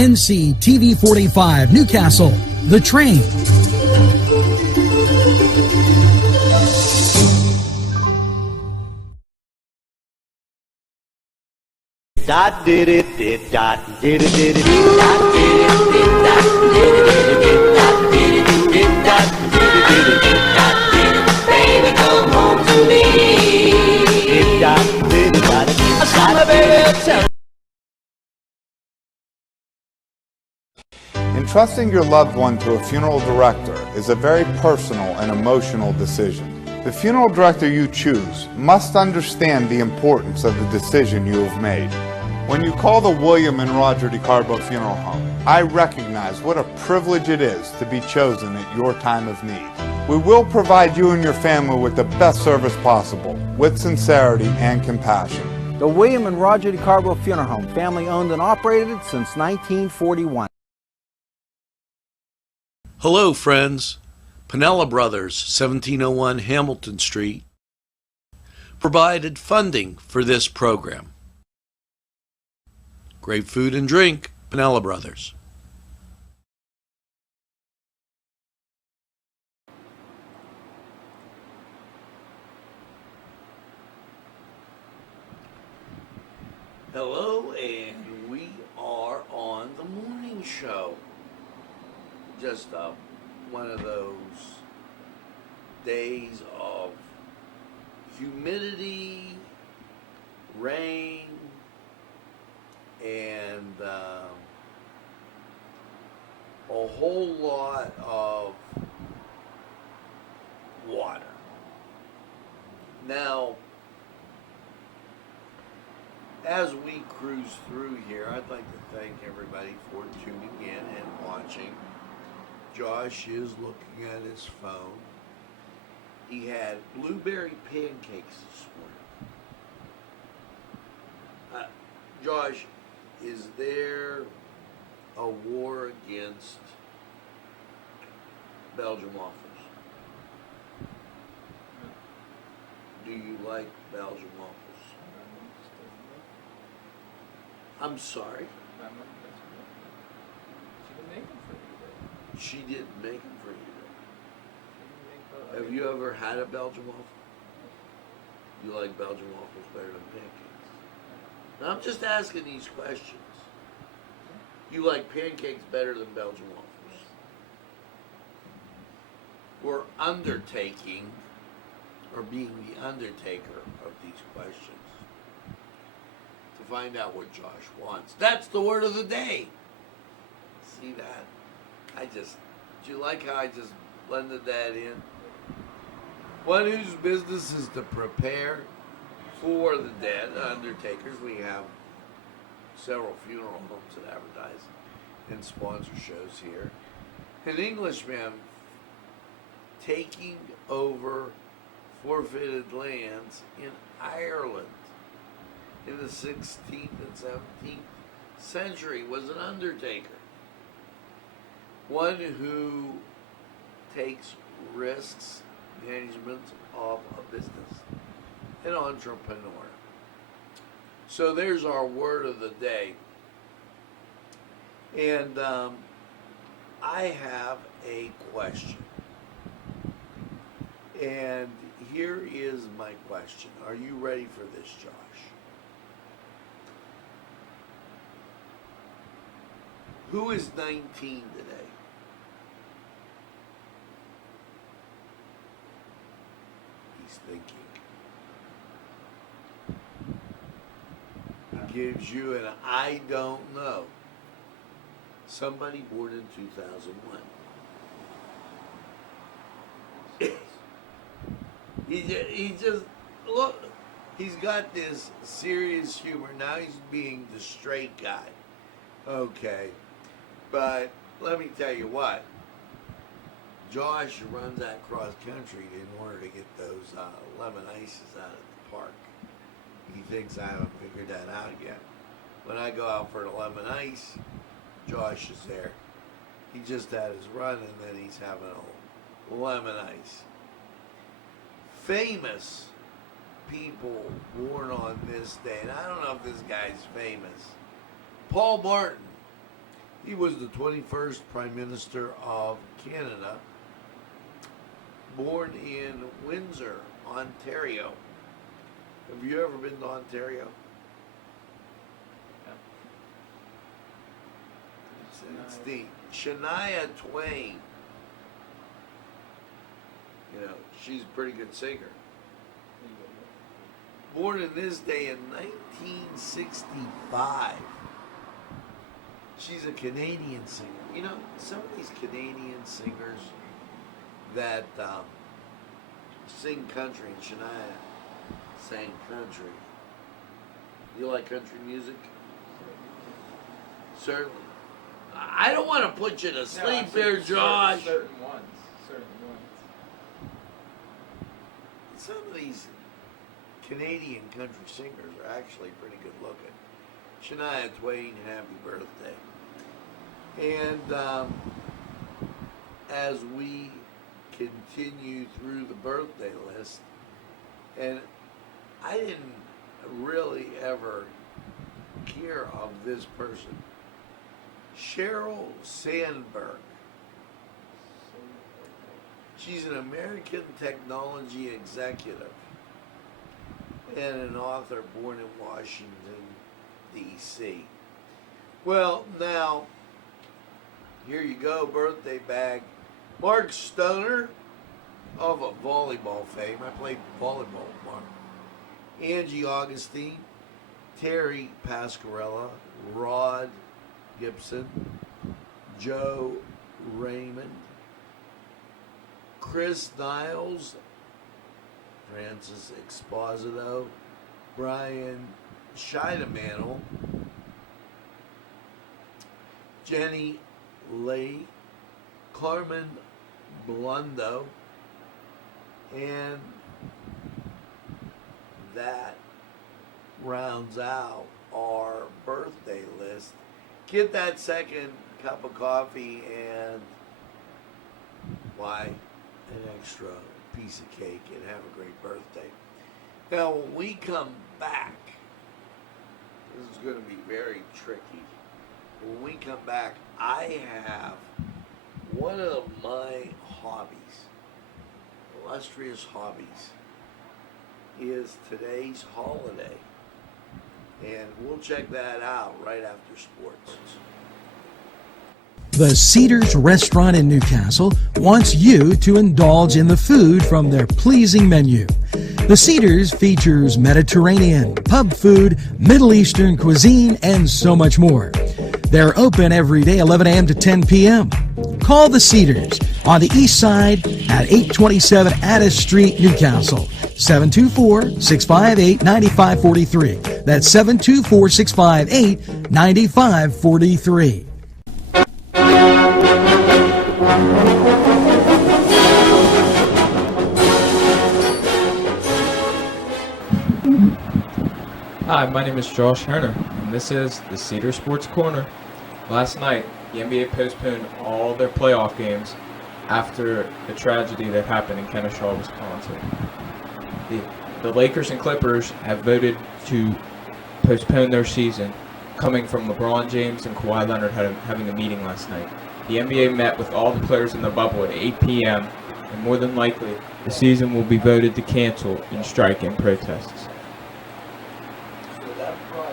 NCTV45 Newcastle, The Train. Dot did it did dot did it did it dot did it did dot did it did dot did it did dot did it did dot did it. Baby, come home to me. Did dot did dot dot baby. Entrusting your loved one to a funeral director is a very personal and emotional decision. The funeral director you choose must understand the importance of the decision you have made. When you call the William and Roger DeCarbo Funeral Home, I recognize what a privilege it is to be chosen at your time of need. We will provide you and your family with the best service possible, with sincerity and compassion. The William and Roger DeCarbo Funeral Home, family owned and operated since 1941. Hello, friends. Pinella Brothers, 1701 Hamilton Street, provided funding for this program. Great food and drink, Pinella Brothers. Hello, and we are on the morning show. Just one of those days of humidity, rain, and a whole lot of water. Now, as we cruise through here, I'd like to thank everybody for tuning in and watching. Josh is looking at his phone. He had blueberry pancakes this morning. Josh, is there a war against Belgian waffles? Do you like Belgian waffles? I'm sorry. She didn't make them for you. Have you ever had a Belgian waffle? You like Belgian waffles better than pancakes? Now, I'm just asking these questions. You like pancakes better than Belgian waffles? We're undertaking, or being the undertaker of these questions, to find out what Josh wants. That's the word of the day. See that? Do you like how I just blended that in? One whose business is to prepare for the dead, undertakers. We have several funeral homes that advertise and sponsor shows here. An Englishman taking over forfeited lands in Ireland in the 16th and 17th century was an undertaker. One who takes risks, management of a business, an entrepreneur. So there's our word of the day. And I have a question. And here is my question. Are you ready for this, Josh? Who is 19 today? Thinking. It gives you an I don't know. Somebody born in 2001. he just, look, he's got this serious humor. Now he's being the straight guy. Okay. But let me tell you what. Josh runs that cross country in order to get those lemon ices out of the park. He thinks I haven't figured that out yet. When I go out for the lemon ice, Josh is there. He just had his run and then he's having a lemon ice. Famous people born on this day, and I don't know if this guy's famous. Paul Martin He was the 21st Prime Minister of Canada, born in Windsor, Ontario. Have you ever been to Ontario? It's the Shania Twain. You know, she's a pretty good singer. Born in this day in 1965. She's a Canadian singer. You know, some of these Canadian singers that sing country, and Shania sang country. You like country music? Certainly. I don't want to put you to sleep there, Josh. Certain ones. Some of these Canadian country singers are actually pretty good looking. Shania Twain, happy birthday. And as we continue through the birthday list, and I didn't really ever hear of this person, Sheryl Sandberg. She's an American technology executive and an author born in Washington, D.C. Well, now, here you go, birthday bag. Mark Stoner, of a volleyball fame. I played volleyball with Mark. Angie Augustine, Terry Pasquarella, Rod Gibson, Joe Raymond, Chris Niles, Francis Exposito, Brian Scheidemantel, Jenny Lee, Carmen Blundo, and that rounds out our birthday list. Get that second cup of coffee and, why, an extra piece of cake, and have a great birthday. Now, when we come back, this is going to be very tricky. When we come back, I have one of my hobbies, illustrious hobbies, is today's holiday. And we'll check that out right after sports. The Cedars Restaurant in Newcastle wants you to indulge in the food from their pleasing menu. The Cedars features Mediterranean, pub food, Middle Eastern cuisine, and so much more. They're open every day, 11 a.m. to 10 p.m. Call the Cedars on the east side at 827 Addis Street, Newcastle. 724-658-9543. That's 724-658-9543. Hi, my name is Josh Herner, and this is the Cedar Sports Corner. Last night, the NBA postponed all their playoff games after the tragedy that happened in Kennesaw, Wisconsin. The Lakers and Clippers have voted to postpone their season, coming from LeBron James and Kawhi Leonard having a meeting last night. The NBA met with all the players in the bubble at 8 p.m., and more than likely, the season will be voted to cancel in strike and protests.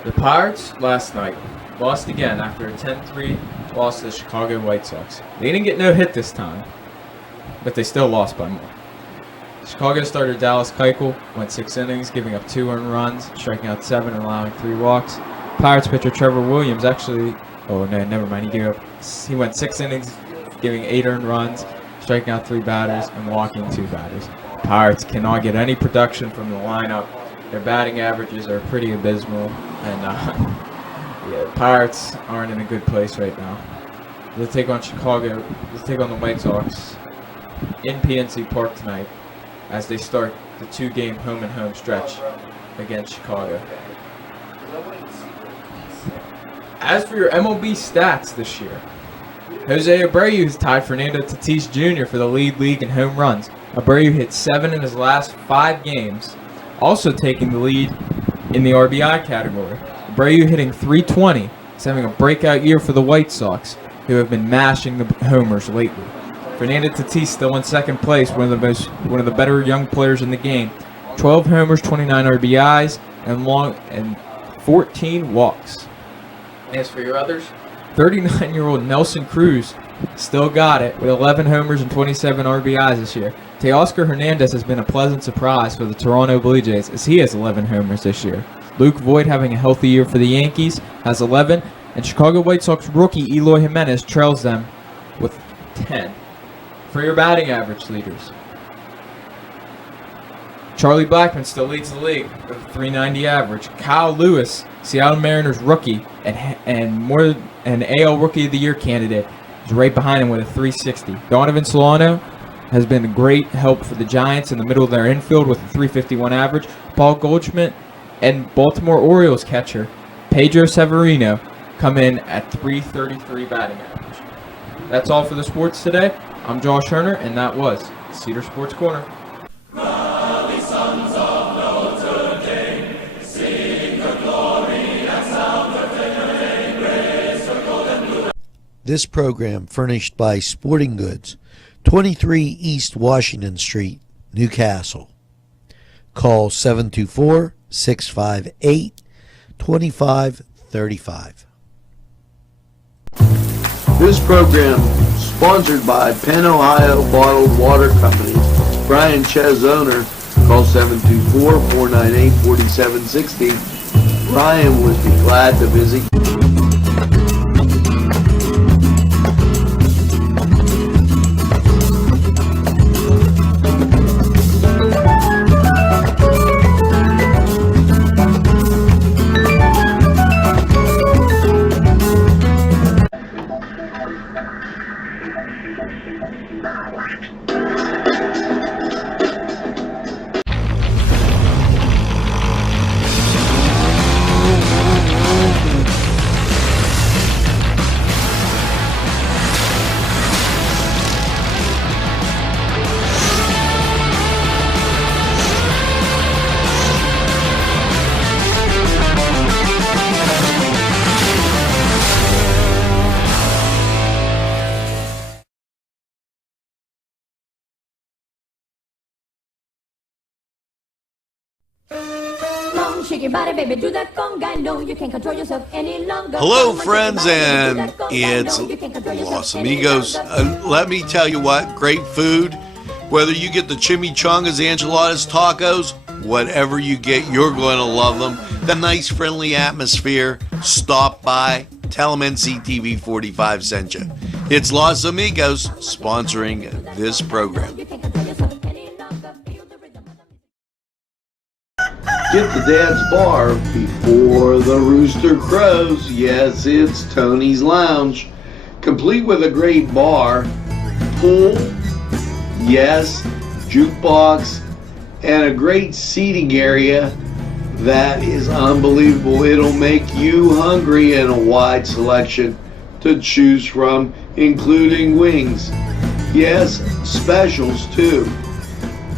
The Pirates last night lost again after a 10-3 loss to the Chicago White Sox. They didn't get no hit this time, but they still lost by more. Chicago starter Dallas Keuchel went 6 innings, giving up 2 earned runs, striking out 7 and allowing 3 walks. Pirates pitcher Trevor Williams he went 6 innings, giving 8 earned runs, striking out 3 batters and walking 2 batters. Pirates cannot get any production from the lineup. Their batting averages are pretty abysmal, and Pirates aren't in a good place right now. They'll take on Chicago. They'll take on the White Sox in PNC Park tonight as they start the 2-game home-and-home stretch against Chicago. As for your MLB stats this year, Jose Abreu has tied Fernando Tatis Jr. for the lead league in home runs. Abreu hit 7 in his last 5 games, also taking the lead in the RBI category. Abreu hitting .320 is having a breakout year for the White Sox, who have been mashing the homers lately. Fernando Tatis still in second place, one of the better young players in the game. 12 homers, 29 RBIs, and 14 walks. As for your others, 39-year-old Nelson Cruz still got it with 11 homers and 27 RBIs this year. Teoscar Hernandez has been a pleasant surprise for the Toronto Blue Jays as he has 11 homers this year. Luke Voigt, having a healthy year for the Yankees, has 11, and Chicago White Sox rookie Eloy Jimenez trails them with 10. For your batting average leaders, Charlie Blackmon still leads the league with a .390 average. Kyle Lewis, Seattle Mariners rookie and AL Rookie of the Year candidate, is right behind him with a .360. Donovan Solano has been a great help for the Giants in the middle of their infield with a .351 average. Paul Goldschmidt and Baltimore Orioles catcher Pedro Severino come in at .333 batting average. That's all for the sports today. I'm Josh Herner, and that was Cedar Sports Corner. This program furnished by Sporting Goods, 23 East Washington Street, Newcastle. Call 724-658-2535. This program sponsored by Penn Ohio Bottled Water Company. Brian Ches, owner, call 724-498-4760. Brian would be glad to visit. Shake your body, baby, do that conga. No, you can't control yourself any longer. Hello, friends, and it's Los Amigos. Let me tell you what, great food. Whether you get the chimichangas, enchiladas, tacos, whatever you get, you're going to love them. The nice, friendly atmosphere. Stop by. Tell them NCTV45 sent you. It's Los Amigos sponsoring this program. Get to Dad's Bar before the rooster crows. Yes, it's Tony's Lounge. Complete with a great bar, pool, yes, jukebox, and a great seating area that is unbelievable. It'll make you hungry, and a wide selection to choose from, including wings. Yes, specials too.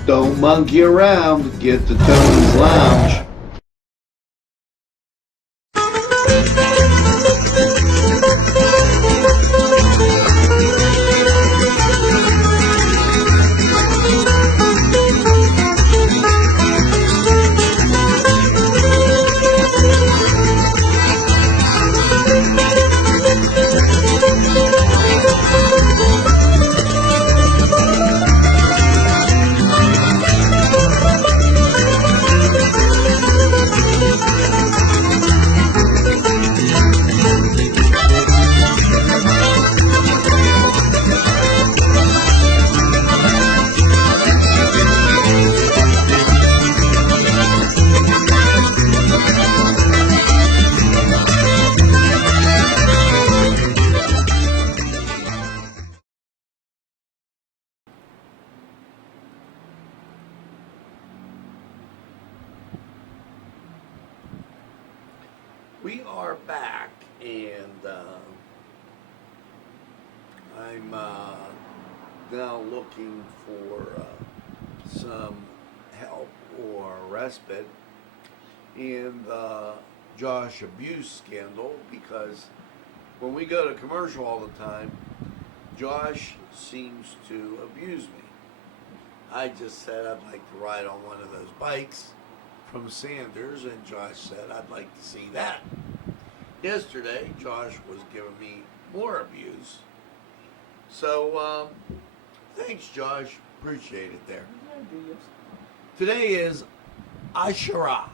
Don't monkey around. Get to Tony's Lounge. We are back, and I'm now looking for some help or respite in the Josh abuse scandal, because when we go to commercial all the time, Josh seems to abuse me. I just said I'd like to ride on one of those bikes from Sanders, and Josh said I'd like to see that. Yesterday, Josh was giving me more abuse. So, thanks, Josh. Appreciate it there. Today is Ashura.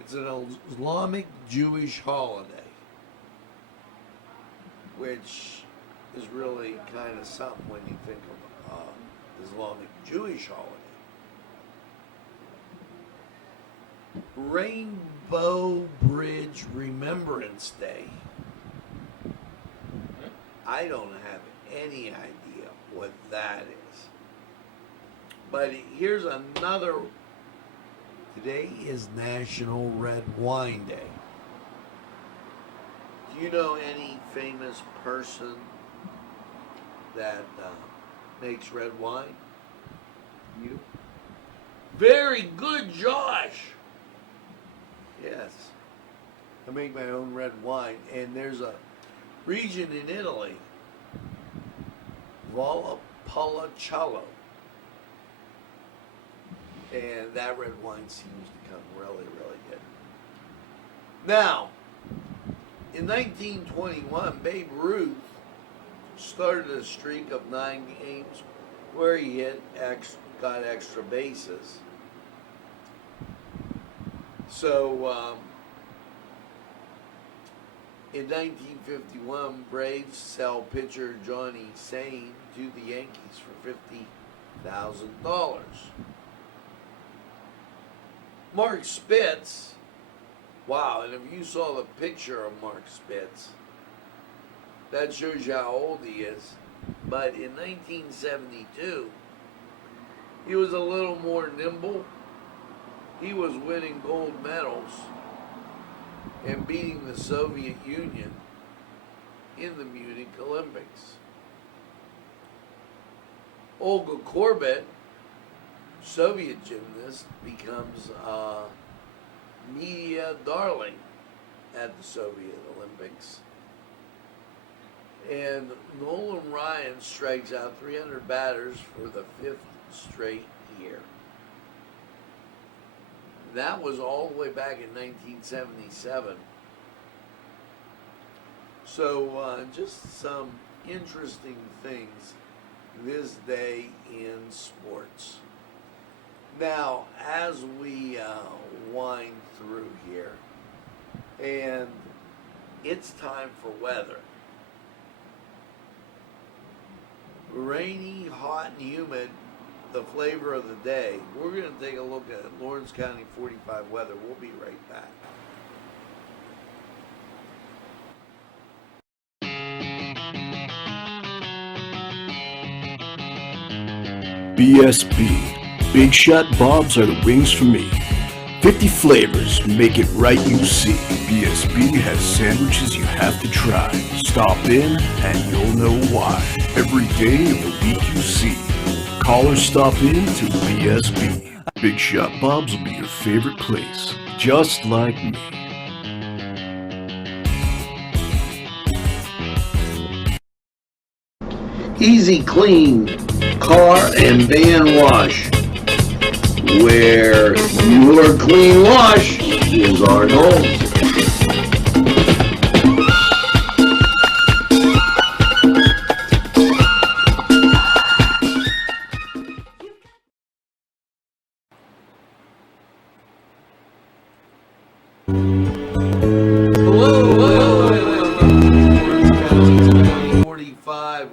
It's an Islamic Jewish holiday, which is really kind of something when you think of Islamic Jewish holiday. Rainbow Bridge Remembrance Day. I don't have any idea what that is. But here's another. Today is National Red Wine Day. Do you know any famous person that makes red wine? You? Very good, Josh. Yes. I make my own red wine, and there's a region in Italy, Valpolicella, and that red wine seems to come really, really good. Now, in 1921, Babe Ruth started a streak of 9 games where he got extra bases. So, in 1951, Braves sell pitcher Johnny Sain to the Yankees for $50,000. Mark Spitz, wow, and if you saw the picture of Mark Spitz, that shows you how old he is. But in 1972, he was a little more nimble. He was winning gold medals and beating the Soviet Union in the Munich Olympics. Olga Korbut, Soviet gymnast, becomes a media darling at the Soviet Olympics. And Nolan Ryan strikes out 300 batters for the 5th straight year. That was all the way back in 1977. So just some interesting things this day in sports. Now, as we wind through here, and it's time for weather. Rainy, hot, and humid, the flavor of the day. We're going to take a look at Lawrence County 45 weather. We'll be right back. BSB. Big Shot Bobs are the wings for me. 50 flavors, make it right, you see. BSB has sandwiches you have to try. Stop in and you'll know why. Every day of the week you see. Call or stop in to BSB. Big Shot Bobs will be your favorite place, just like me. Easy Clean Car and Van Wash, where your clean wash is our goal.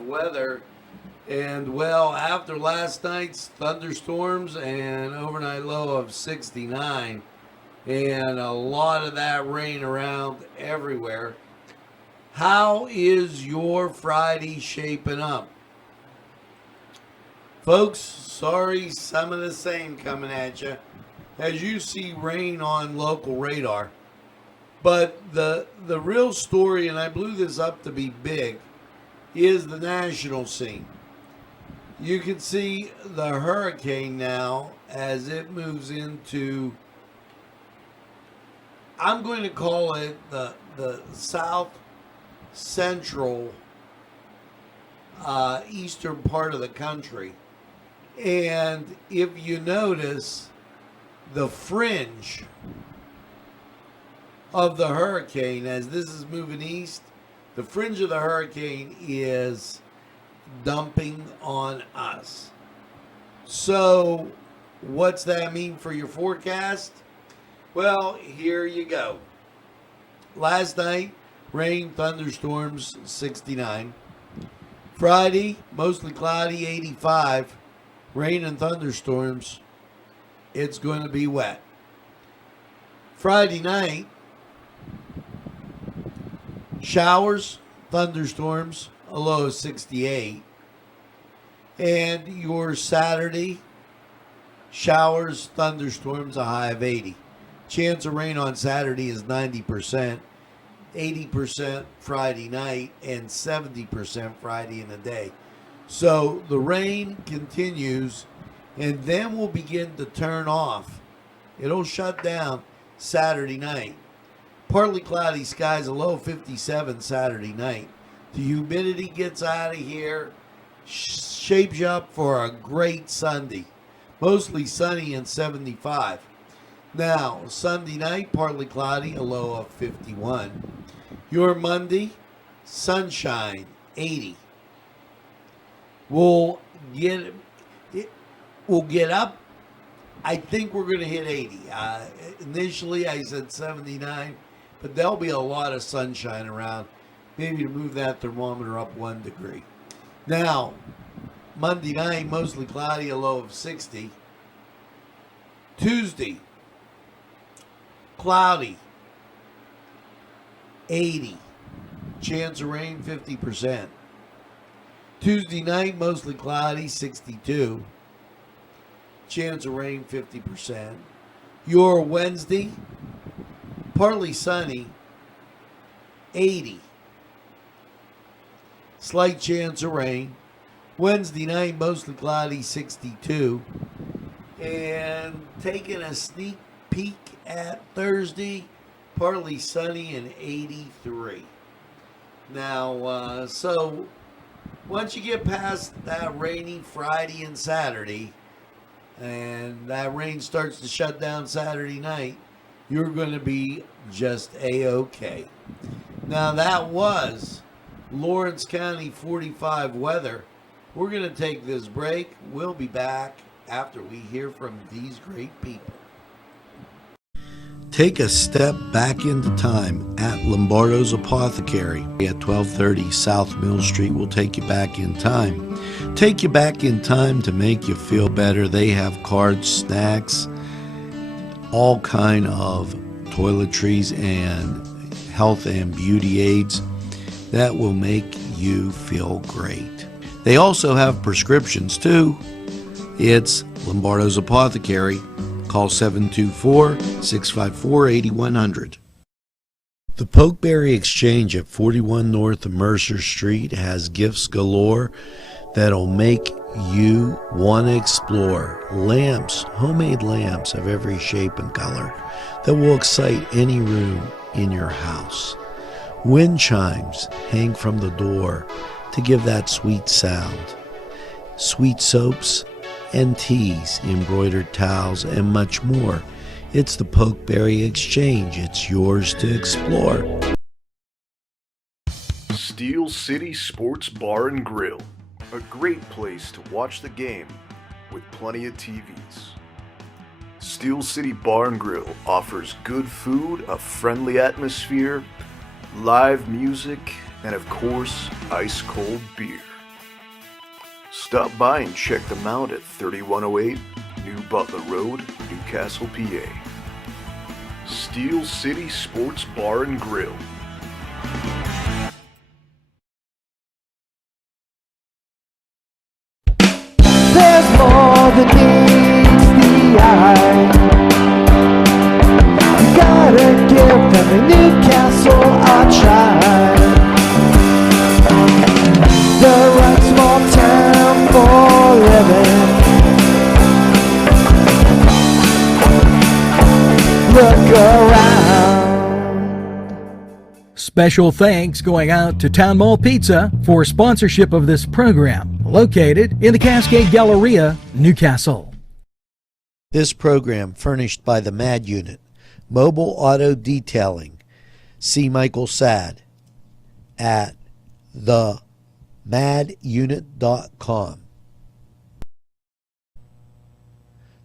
Weather, and well, after last night's thunderstorms and overnight low of 69 and a lot of that rain around everywhere, how is your Friday shaping up? Folks, sorry, some of the same coming at you as you see rain on local radar. But the real story, and I blew this up to be big, is the national scene. You can see the hurricane now as it moves into I'm going to call it the South Central eastern part of the country. And if you notice, the fringe of the hurricane, as this is moving east, the fringe of the hurricane is dumping on us. So what's that mean for your forecast? Well, here you go. Last night, rain, thunderstorms, 69. Friday, mostly cloudy, 85. Rain and thunderstorms, it's going to be wet. Friday night, showers, thunderstorms, a low of 68. And your Saturday, showers, thunderstorms, a high of 80. Chance of rain on Saturday is 90%, 80% Friday night, and 70% Friday in the day. So the rain continues, and then will begin to turn off. It'll shut down Saturday night. Partly cloudy skies, a low of 57 Saturday night. The humidity gets out of here, shapes you up for a great Sunday. Mostly sunny and 75. Now, Sunday night, partly cloudy, a low of 51. Your Monday, sunshine, 80. We'll get up. I think we're going to hit 80. Initially, I said 79, but there'll be a lot of sunshine around. Maybe to move that thermometer up 1 degree. Now, Monday night, mostly cloudy, a low of 60. Tuesday, cloudy, 80. Chance of rain, 50%. Tuesday night, mostly cloudy, 62. Chance of rain, 50%. Your Wednesday, partly sunny, 80. Slight chance of rain. Wednesday night, mostly cloudy, 62. And taking a sneak peek at Thursday, partly sunny and 83. Now, so once you get past that rainy Friday and Saturday, and that rain starts to shut down Saturday night, you're going to be just A-okay. Now, that was Lawrence County 45 weather. We're going to take this break. We'll be back after we hear from these great people. Take a step back into time at Lombardo's Apothecary at 1230 South Mill Street. Will take you back in time. Take you back in time to make you feel better. They have cards, snacks, all kind of toiletries and health and beauty aids that will make you feel great. They also have prescriptions too. It's Lombardo's Apothecary. Call 724-654-8100. The Pokeberry Exchange at 41 North Mercer Street has gifts galore that'll make you want to explore. Lamps, homemade lamps of every shape and color that will excite any room in your house. Wind chimes hang from the door to give that sweet sound. Sweet soaps and teas, embroidered towels, and much more. It's the Pokeberry Exchange. It's yours to explore. Steel City Sports Bar and Grill, a great place to watch the game with plenty of TVs. Steel City Bar and Grill offers good food, a friendly atmosphere, live music, and of course, ice-cold beer. Stop by and check them out at 3108 New Butler Road, Newcastle, PA. Steel City Sports Bar and Grill. There's more than meets the eye. You gotta give them a Newcastle a try. The right small town for living. Look around. Special thanks going out to Town Mall Pizza for sponsorship of this program, located in the Cascade Galleria, Newcastle. This program furnished by the MAD Unit, Mobile Auto Detailing. See Michael Sad at themadunit.com.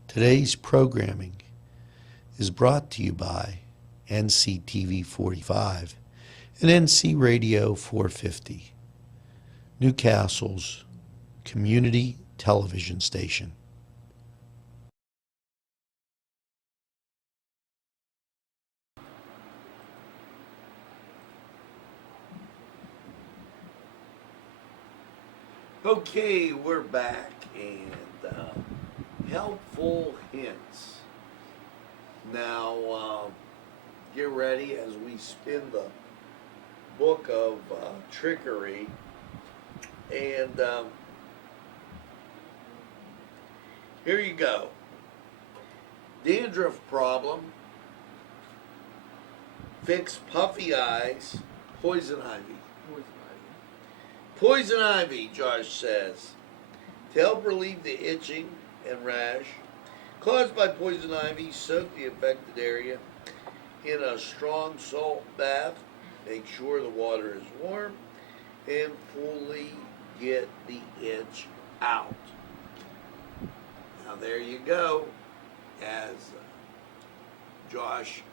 Today's programming is brought to you by NCTV45 and NC Radio 450, Newcastle's community television station. Okay, we're back, and helpful hints. Now, get ready as we spin the book of trickery, and here you go. Dandruff problem, fix puffy eyes, poison ivy. Poison ivy, Josh says, to help relieve the itching and rash caused by poison ivy. Soak the affected area in a strong salt bath. Make sure the water is warm and fully get the itch out. Now there you go, as Josh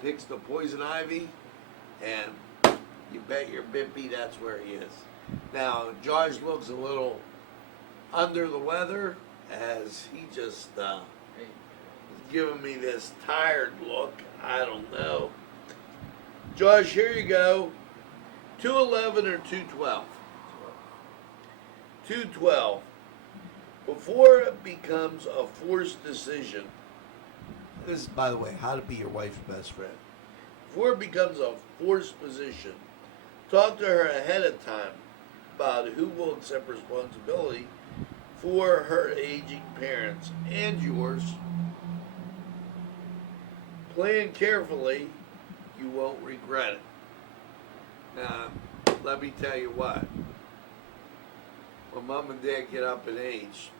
picks the poison ivy, and you bet your bippy that's where he is. Now, Josh looks a little under the weather, as he just is giving me this tired look. I don't know. Josh, here you go. 211 or 212? 212. Before it becomes a forced decision, this is, by the way, how to be your wife's best friend. Before it becomes a forced position, talk to her ahead of time about who will accept responsibility for her aging parents and yours. Plan carefully, you won't regret it. Now, let me tell you what, when Mom and Dad get up in age,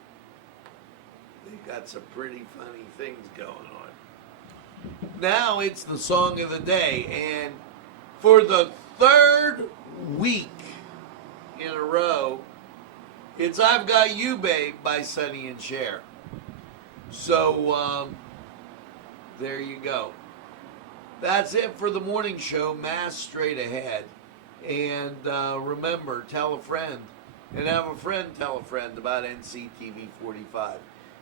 they got some pretty funny things going on. Now it's the song of the day, and for the third week in a row, it's I've Got You Babe by Sonny and Cher. So, there you go. That's it for the morning show. Mass straight ahead. And remember, tell a friend. And have a friend tell a friend about NCTV45.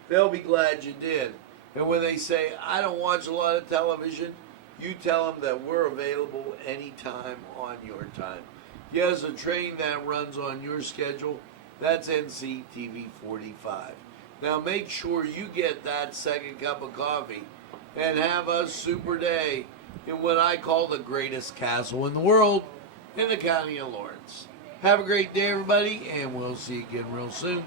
They'll be glad you did. And when they say, I don't watch a lot of television, you tell them that we're available anytime on your time. Yes, a train that runs on your schedule, that's NCTV45. Now make sure you get that second cup of coffee and have a super day in what I call the greatest castle in the world, in the county of Lawrence. Have a great day, everybody, and we'll see you again real soon.